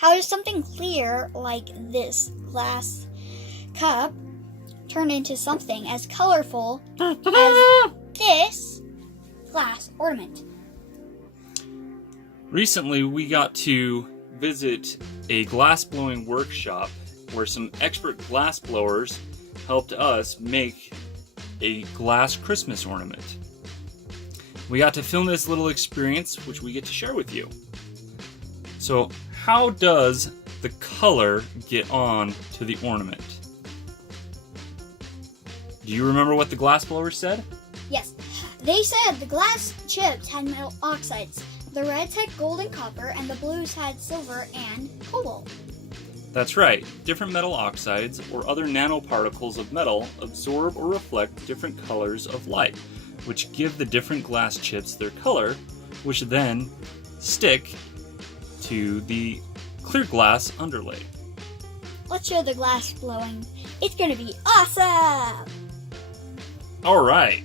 How does something clear like this glass cup turn into something as colorful as this glass ornament? Recently, we got to visit a glassblowing workshop where some expert glassblowers helped us make a glass Christmas ornament. We got to film this little experience, which we get to share with you. So, how does the color get on to the ornament? Do you remember what the glassblowers said? Yes. They said the glass chips had metal oxides, the reds had gold and copper, and the blues had silver and cobalt. That's right. Different metal oxides or other nanoparticles of metal absorb or reflect different colors of light, which give the different glass chips their color, which then stick to the clear glass underlay. Let's show the glass blowing. It's gonna be awesome! All right.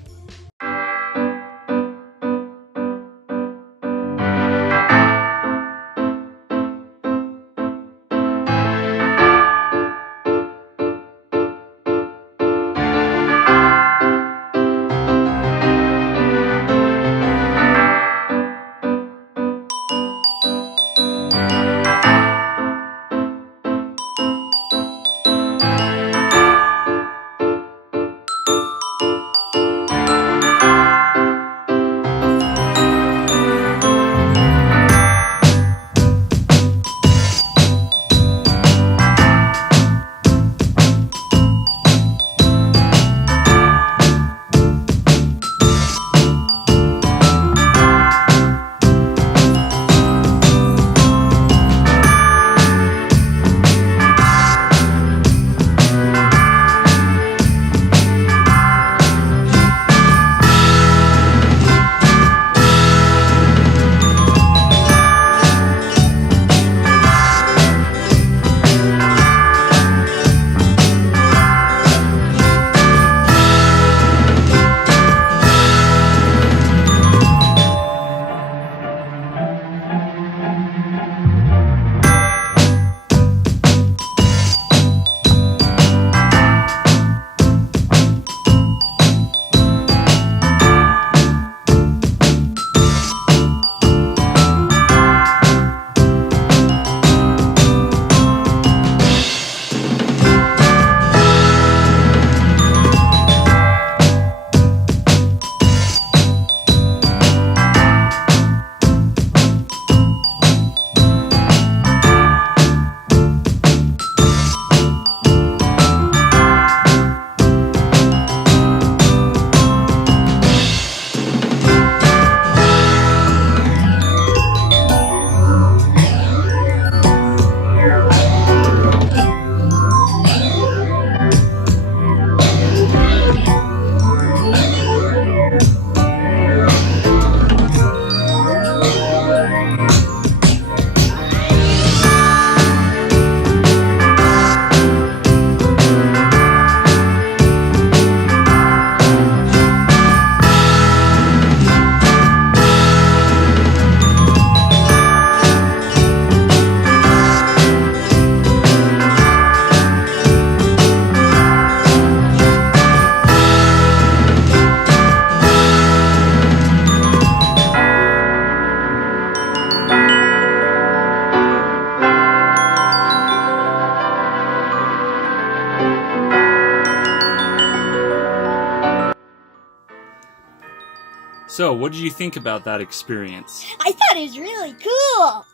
So, what did you think about that experience? I thought it was really cool!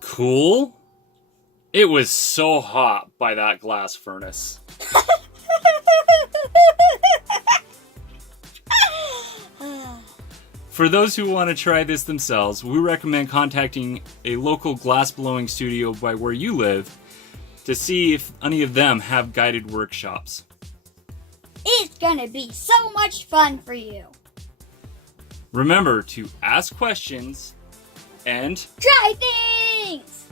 Cool? It was so hot by that glass furnace. For those who want to try this themselves, we recommend contacting a local glassblowing studio by where you live to see if any of them have guided workshops. It's gonna be so much fun for you. Remember to ask questions and Try things!